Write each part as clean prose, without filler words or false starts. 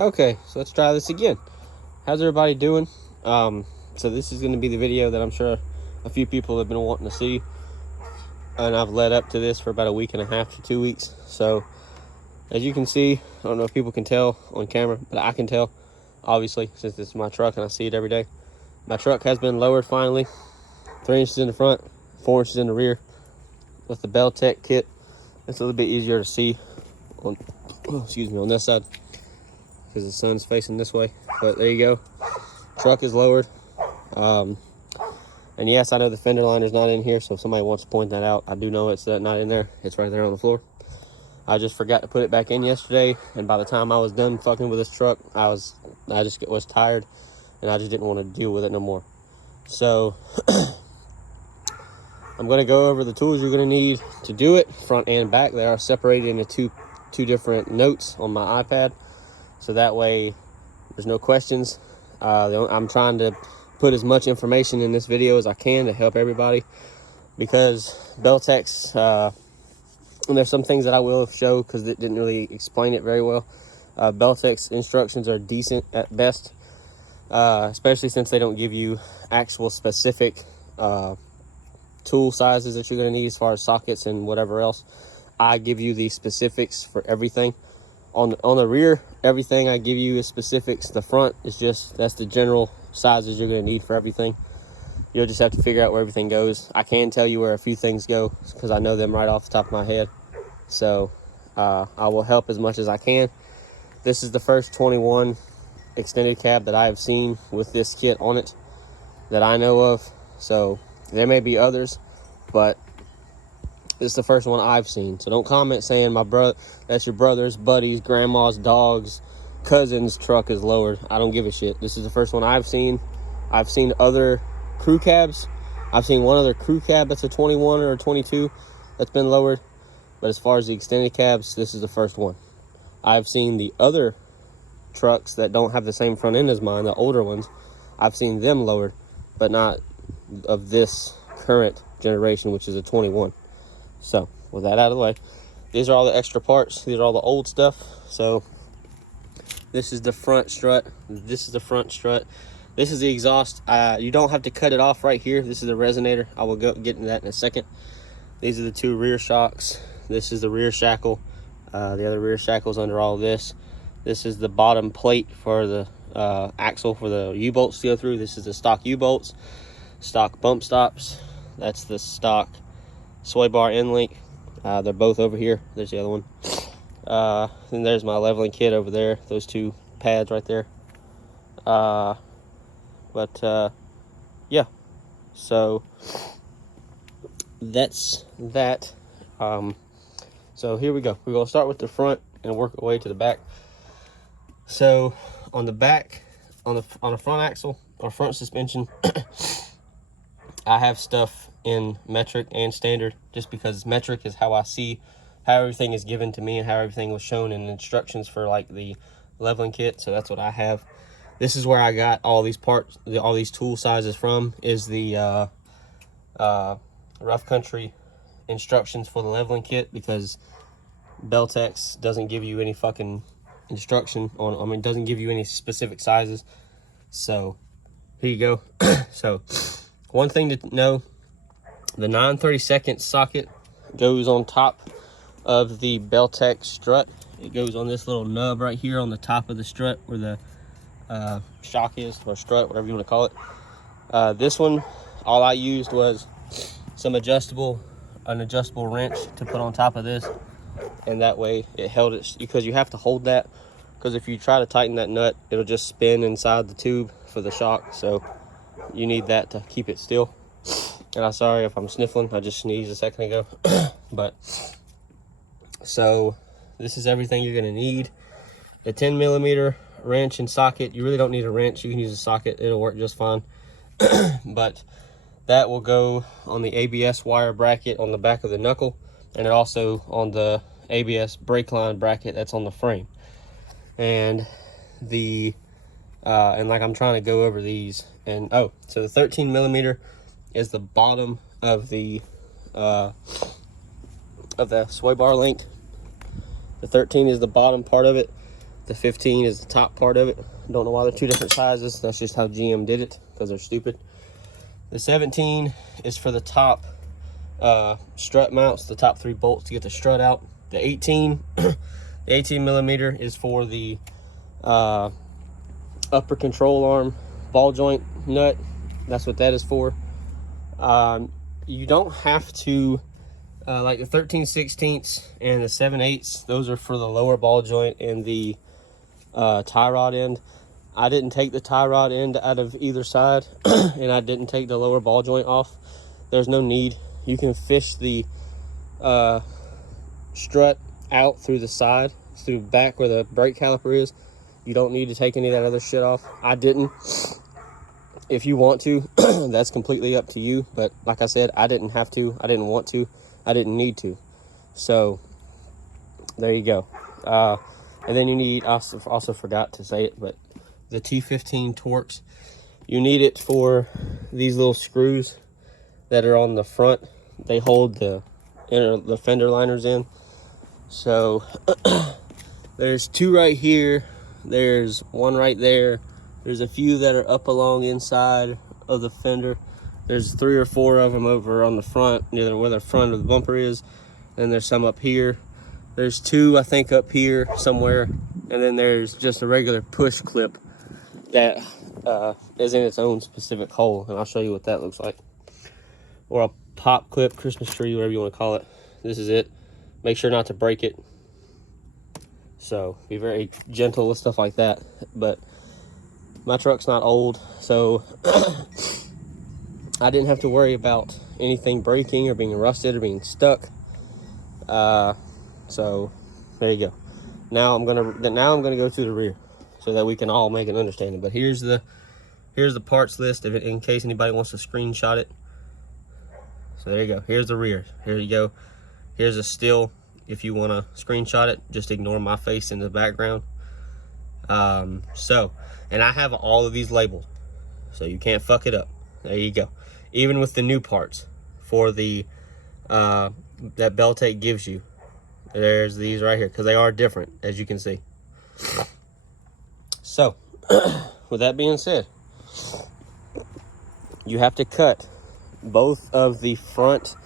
Okay, so let's try this again. How's everybody doing? So this is going to be the video that I'm sure a few people have been wanting to see, and I've led up to this for about a week and a half to 2 weeks. So as you can see, I don't know if people can tell on camera, but I can tell, obviously, since this is my truck and I see it every day. My truck has been lowered finally, 3 inches in the front, 4 inches in the rear with the belltech kit. It's a little bit easier to see on, excuse me, on this side, because the sun's facing this way. But there you go, truck is lowered. And yes, I know the fender liner's not in here, so if somebody wants to point that out, I do know it's not in there. It's right there on the floor. I just forgot to put it back in yesterday, and by the time I was done fucking with this truck, I just was tired, and I just didn't want to deal with it no more. So I'm going to go over the tools you're going to need to do it, front and back. They are separated into two different notes on my iPad, so that way there's no questions. I'm trying to put as much information in this video as I can to help everybody, because belltech's and there's some things that I will show because it didn't really explain it very well. Belltech's instructions are decent at best, especially since they don't give you actual specific tool sizes that you're going to need as far as sockets and whatever else. I give you the specifics for everything. On the rear, everything I give you is specifics. The front is just, that's the general sizes you're going to need for everything. You'll just have to figure out where everything goes. I can tell you where a few things go because I know them right off the top of my head. So I will help as much as I can. This is the first 21 extended cab that I have seen with this kit on it that I know of. So there may be others, but this is the first one I've seen. So don't comment saying that's your brother's, buddy's, grandma's, dog's, cousin's truck is lowered. I don't give a shit. This is the first one I've seen. I've seen other crew cabs. I've seen one other crew cab that's a 21 or a 22 that's been lowered. But as far as the extended cabs, this is the first one. I've seen the other trucks that don't have the same front end as mine, the older ones. I've seen them lowered, but not of this current generation, which is a 21. So with that out of the way, these are all the extra parts. These are all the old stuff. So this is the front strut. This is the front strut. This is the exhaust. You don't have to cut it off right here. This is the resonator. I will get into that in a second. These are the two rear shocks. This is the rear shackle. The other rear shackle's under all this. This is the bottom plate for the axle for the U-bolts to go through. This is the stock U-bolts, stock bump stops. That's the stock sway bar end link. They're both over here. There's the other one. And there's my leveling kit over there. Those two pads right there. Yeah. So that's that. So here we go. We're gonna start with the front and work our way to the back. So on the back, on the front axle or front suspension, I have stuff in metric and standard, just because metric is how I see how everything is given to me and how everything was shown in instructions for like the leveling kit. So that's what I have. This is where I got all these parts, all these tool sizes from, is the rough country instructions for the leveling kit, because Belltech doesn't give you any fucking instruction on, I mean, doesn't give you any specific sizes. So here you go. So one thing to know, the 9/32 socket goes on top of the Belltech strut. It goes on this little nub right here on the top of the strut where the shock is, or strut, whatever you want to call it. This one, all I used was an adjustable wrench to put on top of this, and that way it held it, because you have to hold that, because if you try to tighten that nut, it'll just spin inside the tube for the shock. So you need that to keep it still. And I'm sorry if I'm sniffling, I just sneezed a second ago. But so this is everything you're gonna need. The 10mm wrench and socket. You really don't need a wrench, you can use a socket, it'll work just fine. But that will go on the ABS wire bracket on the back of the knuckle, and it also on the ABS brake line bracket that's on the frame. And and like I'm trying to go over these, and so the 13mm is the bottom of the sway bar link. The 13 is the bottom part of it. The 15 is the top part of it. Don't know why they're two different sizes. That's just how GM did it, because they're stupid. The 17 is for the top strut mounts, the top 3 bolts to get the strut out. The 18, the 18 millimeter is for the upper control arm ball joint nut. That's what that is for. You don't have to, like the 13/16 and the 7/8, those are for the lower ball joint and the tie rod end. I didn't take the tie rod end out of either side, and I didn't take the lower ball joint off. There's no need. You can fish the strut out through the side, through back where the brake caliper is. You don't need to take any of that other shit off. I didn't. If you want to, that's completely up to you. But like I said, I didn't have to. I didn't want to. I didn't need to. So there you go. And then you need, I also forgot to say it, but the T15 Torx, you need it for these little screws that are on the front. They hold the fender liners in. So there's 2 right here. There's 1 right there. There's a few that are up along inside of the fender. There's 3 or 4 of them over on the front, near where the front of the bumper is. And there's some up here. There's 2, I think, up here somewhere. And then there's just a regular push clip that is in its own specific hole. And I'll show you what that looks like. Or a pop clip, Christmas tree, whatever you want to call it. This is it. Make sure not to break it. So be very gentle with stuff like that. But my truck's not old, so I didn't have to worry about anything breaking or being rusted or being stuck. So there you go. Now I'm gonna go to the rear so that we can all make an understanding. But here's the parts list if in case anybody wants to screenshot it. So there you go. Here's the rear. Here you go. Here's a still. If you want to screenshot it, just ignore my face in the background. And I have all of these labeled, so you can't fuck it up. There you go. Even with the new parts for the that belltech gives you, there's these right here, because they are different, as you can see. So with that being said, you have to cut both of the front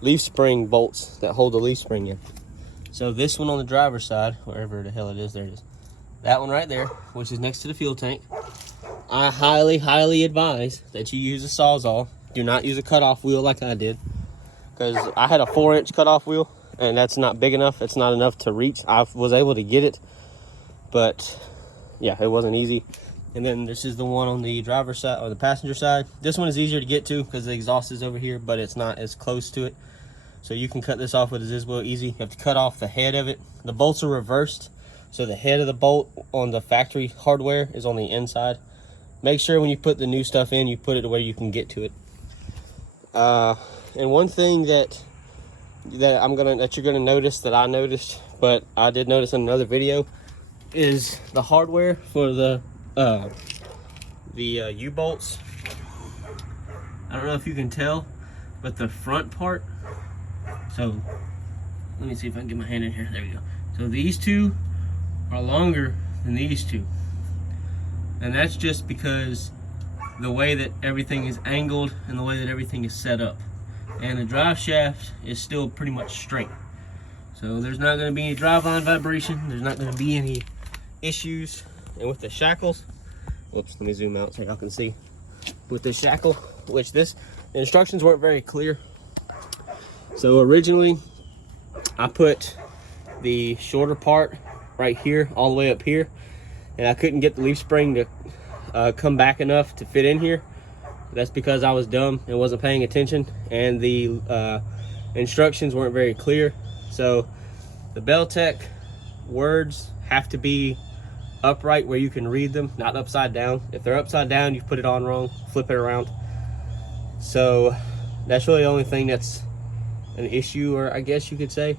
leaf spring bolts that hold the leaf spring in. So this one on the driver's side, wherever the hell it is, there it is. That one right there, which is next to the fuel tank. I highly, highly advise that you use a Sawzall. Do not use a cutoff wheel like I did, because I had a 4-inch cutoff wheel, and that's not big enough. It's not enough to reach. I was able to get it, but yeah, it wasn't easy. And then this is the one on the driver's side, or the passenger side. This one is easier to get to because the exhaust is over here, but it's not as close to it. So you can cut this off with a Zizwell easy. You have to cut off the head of it. The bolts are reversed, so the head of the bolt on the factory hardware is on the inside. Make sure when you put the new stuff in, you put it to where you can get to it. And one thing that you're gonna notice, that I noticed, but I did notice in another video, is the hardware for the U-bolts. I don't know if you can tell, but the front part. So let me see if I can get my hand in here. There you go. So these two are longer than these two, and that's just because the way that everything is angled and the way that everything is set up. And the drive shaft is still pretty much straight, so there's not going to be any driveline vibration. There's not going to be any issues. And with the shackles, whoops, let me zoom out so y'all can see. With the shackle, which the instructions weren't very clear. So originally I put the shorter part right here all the way up here, and I couldn't get the leaf spring to come back enough to fit in here. That's because I was dumb and wasn't paying attention, and the instructions weren't very clear. So the belltech words have to be upright where you can read them, not upside down. If they're upside down, you put it on wrong, flip it around. So that's really the only thing that's an issue, or I guess you could say.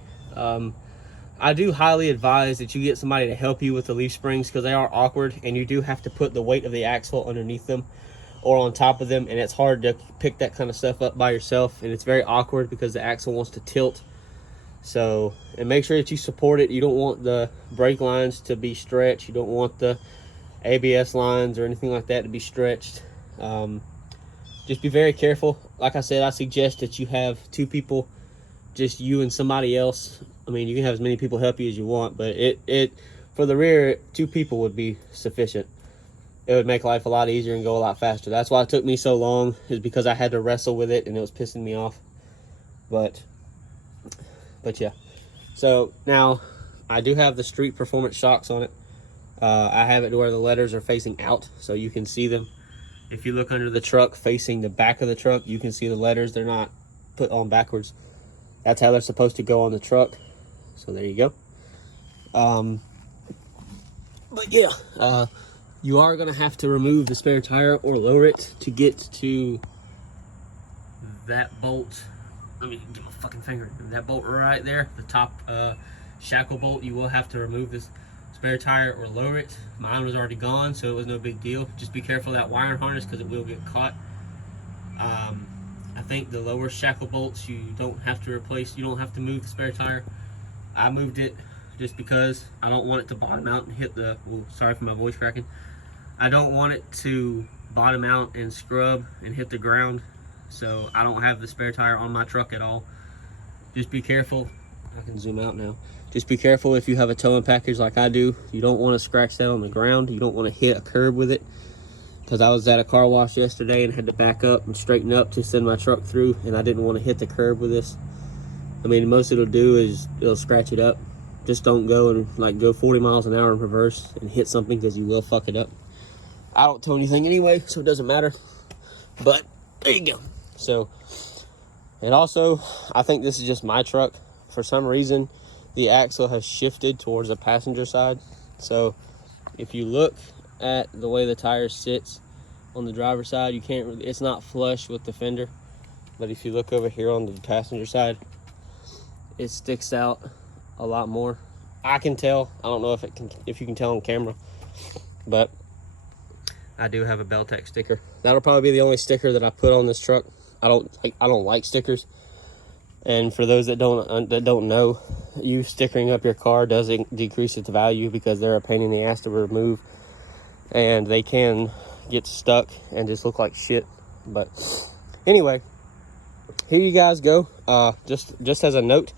I do highly advise that you get somebody to help you with the leaf springs, because they are awkward, and you do have to put the weight of the axle underneath them or on top of them, and it's hard to pick that kind of stuff up by yourself, and it's very awkward because the axle wants to tilt. So, and make sure that you support it. You don't want the brake lines to be stretched. You don't want the ABS lines or anything like that to be stretched. Just be very careful. Like I said, I suggest that you have 2 people, just you and somebody else. I mean, you can have as many people help you as you want, but it for the rear, 2 people would be sufficient. It would make life a lot easier and go a lot faster. That's why it took me so long, is because I had to wrestle with it and it was pissing me off. But yeah. So now I do have the street performance shocks on it. I have it to where the letters are facing out so you can see them. If you look under the truck facing the back of the truck, you can see the letters. They're not put on backwards. That's how they're supposed to go on the truck. So there you go. But yeah, you are going to have to remove the spare tire or lower it to get to that bolt. Let me get my fucking finger. That bolt right there, the top shackle bolt, you will have to remove this spare tire or lower it. Mine was already gone, so it was no big deal. Just be careful of that wiring harness because it will get caught. I think the lower shackle bolts you don't have to replace. You don't have to move the spare tire. I moved it just because I don't want it to bottom out and hit the, oh, sorry for my voice cracking. I don't want it to bottom out and scrub and hit the ground. So I don't have the spare tire on my truck at all. Just be careful. I can zoom out now. Just be careful if you have a towing package like I do. You don't want to scratch that on the ground. You don't want to hit a curb with it. Because I was at a car wash yesterday and had to back up and straighten up to send my truck through, and I didn't want to hit the curb with this. I mean, most it'll do is it'll scratch it up. Just don't go and like go 40 miles an hour in reverse and hit something, because you will fuck it up. I don't tow anything anyway, so it doesn't matter. But there you go. So, and also, I think this is just my truck. For some reason, the axle has shifted towards the passenger side. So if you look at the way the tire sits on the driver's side, you can't really, it's not flush with the fender. But if you look over here on the passenger side, it sticks out a lot more. I can tell. I don't know if you can tell on camera, but I do have a belltech sticker. That'll probably be the only sticker that I put on this truck. I don't like stickers. And for those that don't know, you stickering up your car does decrease its value, because they're a pain in the ass to remove, and they can get stuck and just look like shit. But anyway, here you guys go. Just as a note,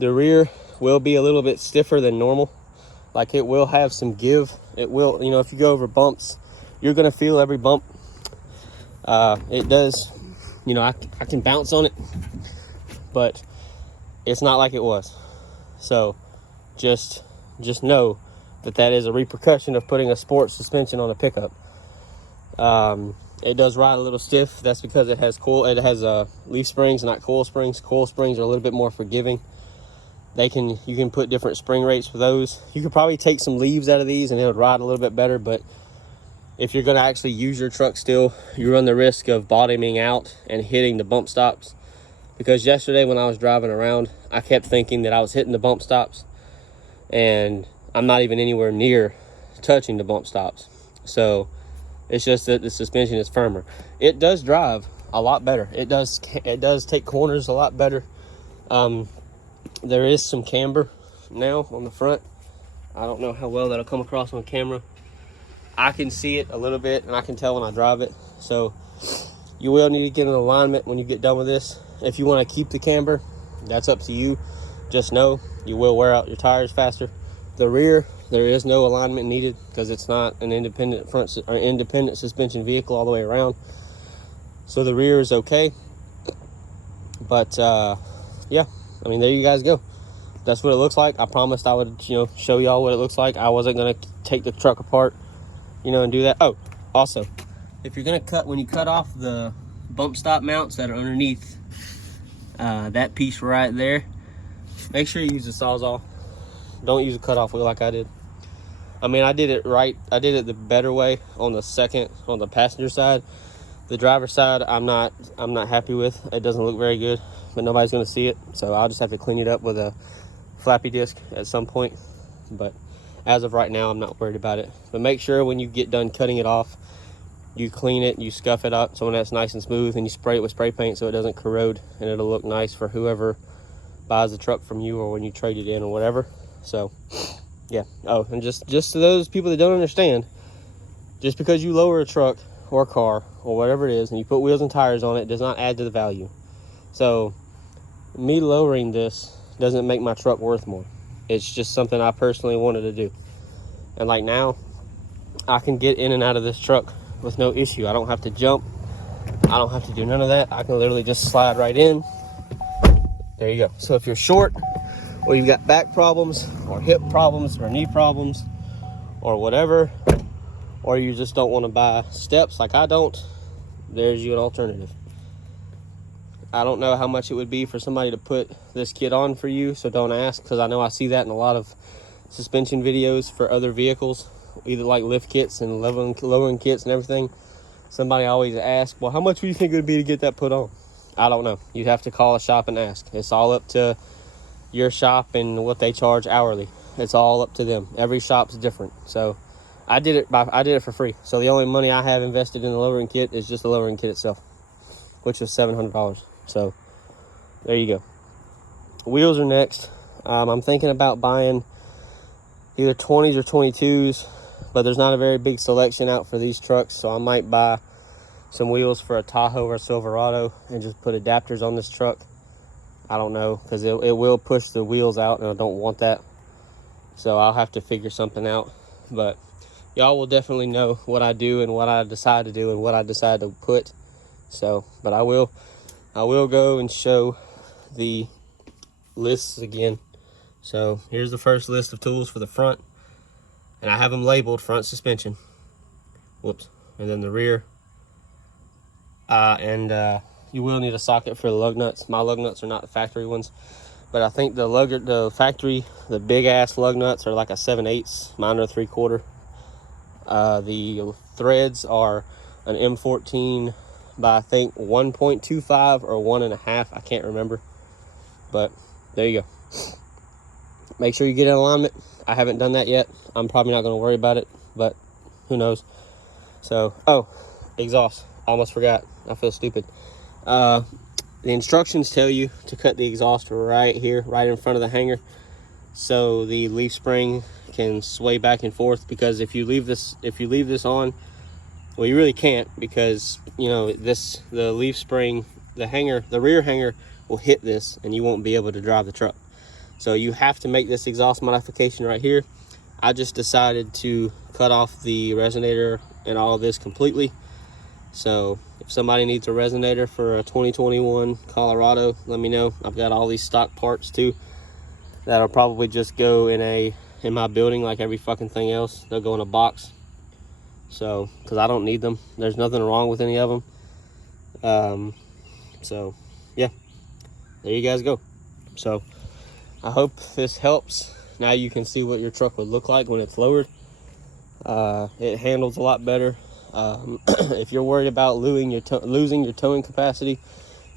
the rear will be a little bit stiffer than normal. Like, it will have some give. It will, you know, if you go over bumps, you're gonna feel every bump. It does, you know, I can bounce on it, but it's not like it was. So just know that is a repercussion of putting a sport suspension on a pickup. It does ride a little stiff. That's because it has leaf springs, not coil springs. Coil springs are a little bit more forgiving. You can put different spring rates for those. You could probably take some leaves out of these and it would ride a little bit better, but if you're going to actually use your truck still, you run the risk of bottoming out and hitting the bump stops. Because yesterday when I was driving around, I kept thinking that I was hitting the bump stops, and I'm not even anywhere near touching the bump stops. So it's just that the suspension is firmer. It does drive a lot better. It does take corners a lot better. There is some camber now on the front. I don't know how well that'll come across on camera. I can see it a little bit, and I can tell when I drive it. So you will need to get an alignment when you get done with this. If you want to keep the camber, that's up to you. Just know you will wear out your tires faster. The rear, there is no alignment needed, because it's not an independent suspension vehicle all the way around. So the rear is okay. But yeah, I mean, there you guys go. That's what it looks like. I promised I would, show y'all what it looks like. I wasn't gonna take the truck apart, and do that. Oh, also, if you're gonna when you cut off the bump stop mounts that are underneath that piece right there, make sure you use a Sawzall. Don't use a cutoff wheel like I did. I mean, I did it right. I did it the better way on the passenger side. The driver's side, I'm not happy with. It doesn't look very good, but nobody's gonna see it, so I'll just have to clean it up with a flappy disc at some point. But as of right now, I'm not worried about it. But make sure when you get done cutting it off, you clean it, you scuff it up so when that's nice and smooth, and you spray it with spray paint so it doesn't corrode, and it'll look nice for whoever buys the truck from you or when you trade it in or whatever. So yeah. Oh, and just to those people that don't understand, just because you lower a truck or a car or whatever it is and you put wheels and tires on it, does not add to the value. So me lowering this doesn't make my truck worth more. It's just something I personally wanted to do. And like now, I can get in and out of this truck with no issue. I don't have to jump. I don't have to do none of that. I can literally just slide right in. There you go. So if you're short, or you've got back problems or hip problems or knee problems or whatever, or you just don't want to buy steps like I don't, there's you an alternative. I don't know how much it would be for somebody to put this kit on for you, so don't ask, because I know I see that in a lot of suspension videos for other vehicles, either like lift kits and lowering kits and everything. Somebody always asks, well, how much do you think it would be to get that put on? I don't know. You'd have to call a shop and ask. It's all up to your shop and what they charge hourly. It's all up to them. Every shop's different. So I did it for free. So the only money I have invested in the lowering kit is just the lowering kit itself, which is $700. So there you go. Wheels are next. I'm thinking about buying either 20s or 22s, but there's not a very big selection out for these trucks, so I might buy some wheels for a Tahoe or a Silverado and just put adapters on this truck. I don't know, because it will push the wheels out, and I don't want that. So I'll have to figure something out. But y'all will definitely know what I do and what I decide to do and what I decide to put. So, but I will go and show the lists again. So here's the first list of tools for the front, and I have them labeled front suspension. Whoops. And then the rear. You will need a socket for the lug nuts. My lug nuts are not the factory ones, but I think the factory, the big ass lug nuts are like a 7/8. Mine are 3/4. The threads are an M14 by I think 1.25 or 1.5. I can't remember, but there you go. Make sure you get in alignment. I haven't done that yet. I'm probably not going to worry about it, but who knows. So, oh, exhaust. Almost forgot. I feel stupid. The instructions tell you to cut the exhaust right here, right in front of the hanger, so the leaf spring can sway back and forth. Because if you leave this on, well, you really can't, because you know the leaf spring, the rear hanger will hit this, and you won't be able to drive the truck. So you have to make this exhaust modification right here. I just decided to cut off the resonator and all of this completely. So if somebody needs a resonator for a 2021 Colorado, let me know. I've got all these stock parts too that'll probably just go in my building like every fucking thing else. They'll go in a box. So, because I don't need them. There's nothing wrong with any of them. So yeah, there you guys go. So I hope this helps. Now you can see what your truck would look like when it's lowered. It handles a lot better. If you're worried about losing your towing capacity,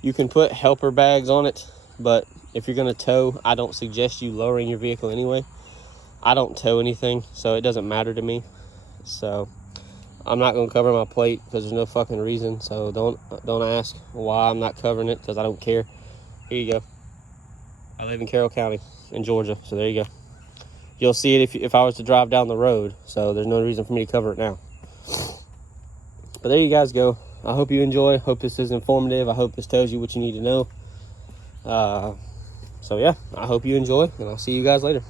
you can put helper bags on it, but if you're going to tow, I don't suggest you lowering your vehicle anyway. I don't tow anything, so it doesn't matter to me. So I'm not going to cover my plate because there's no fucking reason. So don't ask why I'm not covering it, because I don't care. Here you go. I live in Carroll County in Georgia, so there you go. You'll see it if I was to drive down the road, so there's no reason for me to cover it now. But there you guys go. I hope you enjoy. Hope this is informative. I hope this tells you what you need to know. So yeah, I hope you enjoy, and I'll see you guys later.